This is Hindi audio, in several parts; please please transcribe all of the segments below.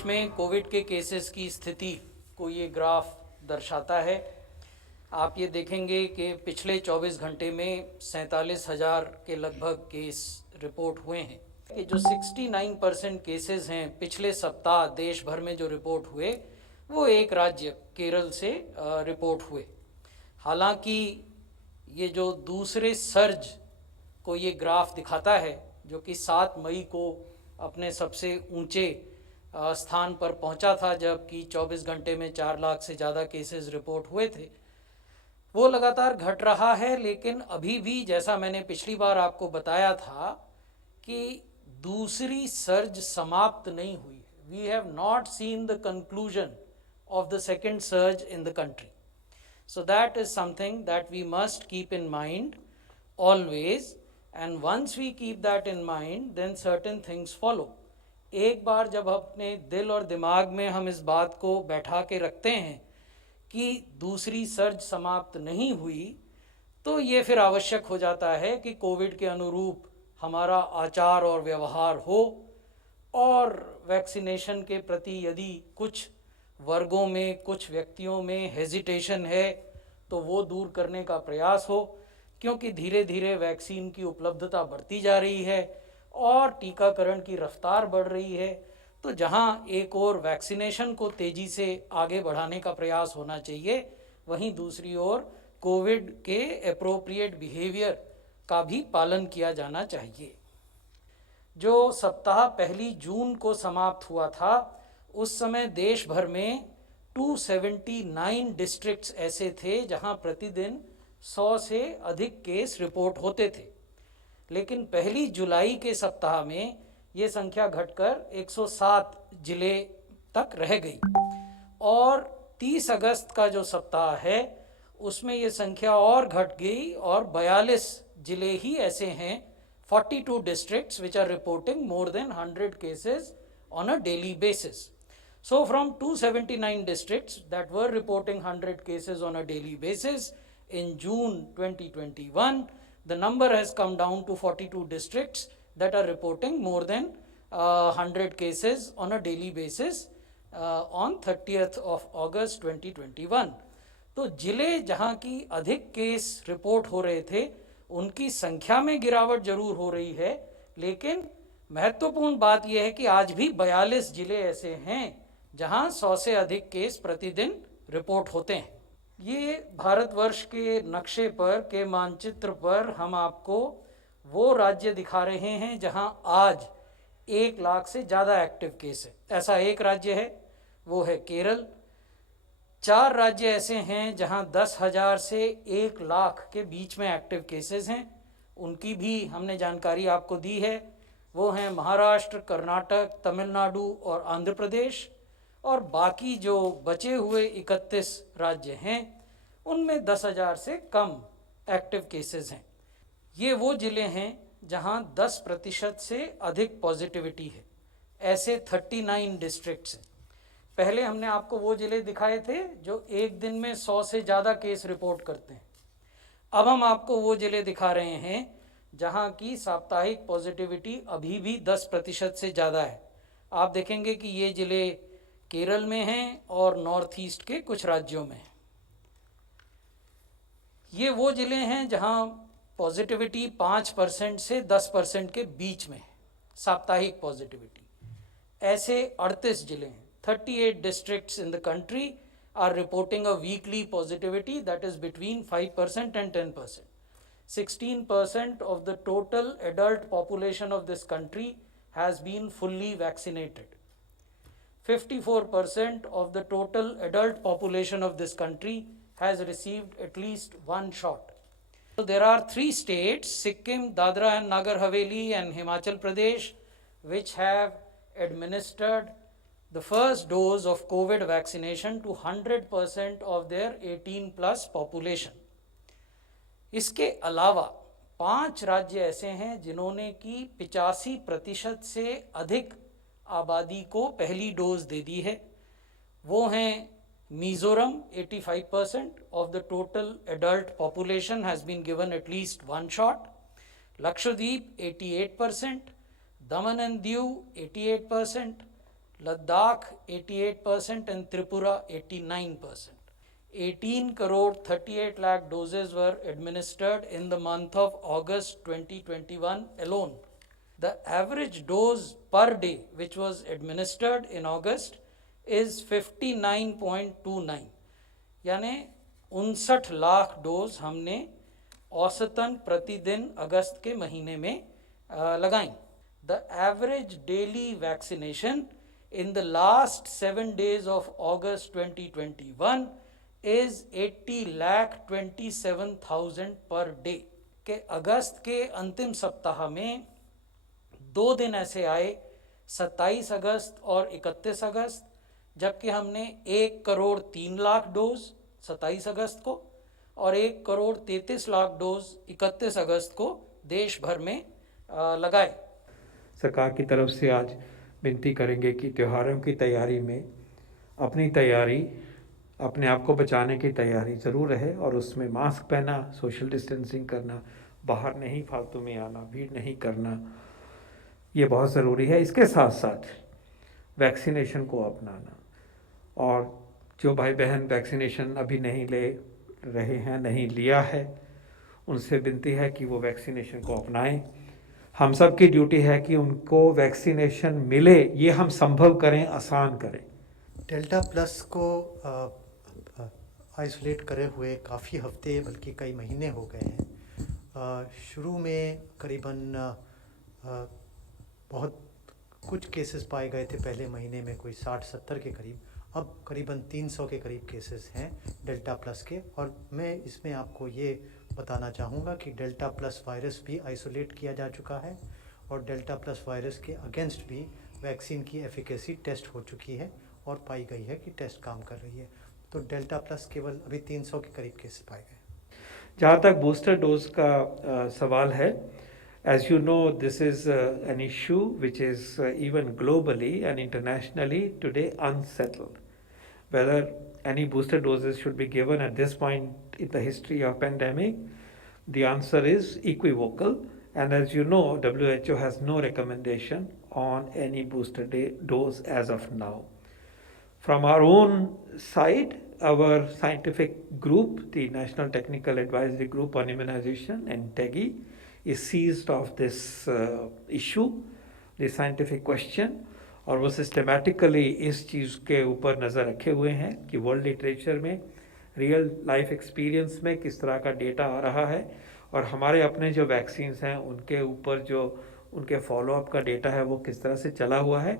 देश में कोविड के केसेस की स्थिति को ये ग्राफ दर्शाता है। आप ये देखेंगे कि पिछले 24 घंटे में 47,000 के लगभग केस रिपोर्ट हुए हैं। ये जो 69% केसेस हैं पिछले सप्ताह देश भर में जो रिपोर्ट हुए वो एक राज्य केरल से रिपोर्ट हुए। हालांकि ये जो दूसरे सर्ज को ये ग्राफ दिखाता है जो कि 7 मई को अपने सबसे ऊंचे स्थान पर पहुंचा था, जबकि 24 घंटे में 4 लाख से ज़्यादा केसेस रिपोर्ट हुए थे, वो लगातार घट रहा है। लेकिन अभी भी जैसा मैंने पिछली बार आपको बताया था कि दूसरी सर्ज समाप्त नहीं हुई है। We have not seen the conclusion of the second surge in the country. So that is something that we must keep in mind always, and once we keep that in mind then certain things follow. एक बार जब अपने दिल और दिमाग में हम इस बात को बैठा के रखते हैं कि दूसरी सर्ज समाप्त नहीं हुई, तो ये फिर आवश्यक हो जाता है कि कोविड के अनुरूप हमारा आचार और व्यवहार हो, और वैक्सीनेशन के प्रति यदि कुछ वर्गों में, कुछ व्यक्तियों में हेजिटेशन है तो वो दूर करने का प्रयास हो, क्योंकि धीरे धीरे वैक्सीन की उपलब्धता बढ़ती जा रही है और टीकाकरण की रफ्तार बढ़ रही है। तो जहां एक और वैक्सीनेशन को तेज़ी से आगे बढ़ाने का प्रयास होना चाहिए, वहीं दूसरी ओर कोविड के एप्रोप्रिएट बिहेवियर का भी पालन किया जाना चाहिए। जो सप्ताह 1 जून को समाप्त हुआ था उस समय देश भर में 279 डिस्ट्रिक्ट्स ऐसे थे जहां प्रतिदिन 100 से अधिक केस रिपोर्ट होते थे। लेकिन 1 जुलाई के सप्ताह में ये संख्या घटकर 107 जिले तक रह गई, और 30 अगस्त का जो सप्ताह है उसमें ये संख्या और घट गई और 42 जिले ही ऐसे हैं, 42 districts which are reporting more than 100 cases on a daily basis. So from 279 districts that were reporting 100 cases on a daily basis in June 2021, the number has come down to 42 districts that are reporting more than 100 cases on a daily basis on 30th of August 2021. तो जिले जहां की अधिक केस रिपोर्ट हो रहे थे उनकी संख्या में गिरावट जरूर हो रही है, लेकिन महत्वपूर्ण बात यह है कि आज भी 42 जिले ऐसे हैं जहां 100 से अधिक केस प्रतिदिन रिपोर्ट होते हैं। ये भारतवर्ष के नक्शे पर, के मानचित्र पर हम आपको वो राज्य दिखा रहे हैं जहां आज 1 लाख से ज़्यादा एक्टिव केस है। ऐसा एक राज्य है, वो है केरल। 4 राज्य ऐसे हैं जहां 10,000 से 1 लाख के बीच में एक्टिव केसेस हैं, उनकी भी हमने जानकारी आपको दी है। वो हैं महाराष्ट्र, कर्नाटक, तमिलनाडु और आंध्र प्रदेश। और बाकी जो बचे हुए 31 राज्य हैं उनमें 10,000 से कम एक्टिव केसेस हैं। ये वो ज़िले हैं जहां 10% से अधिक पॉजिटिविटी है। ऐसे 39 डिस्ट्रिक्ट्स हैं। पहले हमने आपको वो ज़िले दिखाए थे जो एक दिन में 100 से ज़्यादा केस रिपोर्ट करते हैं। अब हम आपको वो ज़िले दिखा रहे हैं जहां की साप्ताहिक पॉजिटिविटी अभी भी 10% से ज़्यादा है। आप देखेंगे कि ये ज़िले केरल में हैं और नॉर्थ ईस्ट के कुछ राज्यों में। ये वो ज़िले हैं जहां पॉजिटिविटी 5% से 10% के बीच में है, साप्ताहिक पॉजिटिविटी। ऐसे 38 जिले हैं। 38 districts in the country are reporting a weekly positivity that is between 5% and 10%. 16% of the total adult population of this country has been fully vaccinated. 54% of the total adult population of this country has received at least one shot. So there are 3 states, Sikkim, Dadra and Nagar Haveli and Himachal Pradesh, which have administered the first dose of COVID vaccination to 100% of their 18 plus population. इसके अलावा 5 राज्य ऐसे हैं जिन्होंने कि 85% से अधिक आबादी को पहली डोज दे दी है। वो हैं Mizoram, 85% of the total adult population has been given at least one shot. Lakshadweep 88%, Daman and Diu 88%, Ladakh 88% and Tripura 89%. 18 crore 38 lakh doses were administered in the month of August 2021 alone. The average dose per day which was administered in August is 59.29, यानी 59 लाख डोज हमने औसतन प्रतिदिन अगस्त के महीने में लगाई. The average daily vaccination in the last 7 days of August 2021 is 80,27,000 per day. के अगस्त के अंतिम सप्ताह में 2 दिन ऐसे आए 27 अगस्त और 31 अगस्त, जबकि हमने 1 करोड़ 3 लाख डोज 27 अगस्त को और 1 करोड़ 33 लाख डोज 31 अगस्त को देश भर में लगाए. सरकार की तरफ से आज विनती करेंगे कि त्योहारों की तैयारी में अपनी तैयारी, अपने आप को बचाने की तैयारी ज़रूर रहे और उसमें मास्क पहना, सोशल डिस्टेंसिंग करना, बाहर नहीं फालतू में आना, भीड़ नहीं करना, ये बहुत ज़रूरी है. इसके साथ साथ वैक्सीनेशन को अपनाना, और जो भाई बहन वैक्सीनेशन अभी नहीं ले रहे हैं, नहीं लिया है, उनसे विनती है कि वो वैक्सीनेशन को अपनाएं. हम सब की ड्यूटी है कि उनको वैक्सीनेशन मिले, ये हम संभव करें, आसान करें. डेल्टा प्लस को आइसोलेट करे हुए काफ़ी हफ्ते बल्कि कई महीने हो गए हैं. शुरू में करीबन बहुत कुछ केसेस पाए गए थे पहले महीने में, कोई 60-70 के करीब. अब करीबन 300 के करीब केसेस हैं डेल्टा प्लस के. और मैं इसमें आपको ये बताना चाहूँगा कि डेल्टा प्लस वायरस भी आइसोलेट किया जा चुका है और डेल्टा प्लस वायरस के अगेंस्ट भी वैक्सीन की एफिकेसी टेस्ट हो चुकी है और पाई गई है कि टेस्ट काम कर रही है. तो डेल्टा प्लस केवल अभी 300 के करीब केसेस पाए गए. जहाँ तक बूस्टर डोज का सवाल है, as you know, this is an issue which is even globally and internationally today unsettled. Whether any booster doses should be given at this point in the history of pandemic, the answer is equivocal. And as you know, WHO has no recommendation on any booster dose as of now. From our own side, our scientific group, the National Technical Advisory Group on Immunization, NTAGI, is seized of this issue, the scientific question, और वो सिस्टमेटिकली इस चीज़ के ऊपर नज़र रखे हुए हैं कि वर्ल्ड लिटरेचर में, रियल लाइफ एक्सपीरियंस में किस तरह का डेटा आ रहा है और हमारे अपने जो वैक्सीन्स हैं उनके ऊपर जो उनके फॉलोअप का डेटा है वो किस तरह से चला हुआ है.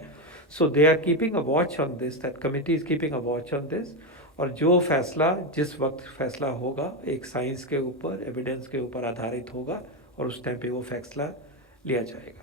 So they are keeping a watch on this, that committee is keeping a watch on this. और जो फैसला जिस वक्त फैसला होगा एक साइंस के ऊपर, एविडेंस के ऊपर आधारित होगा और उस टाइम पे वो फैसला लिया जाएगा.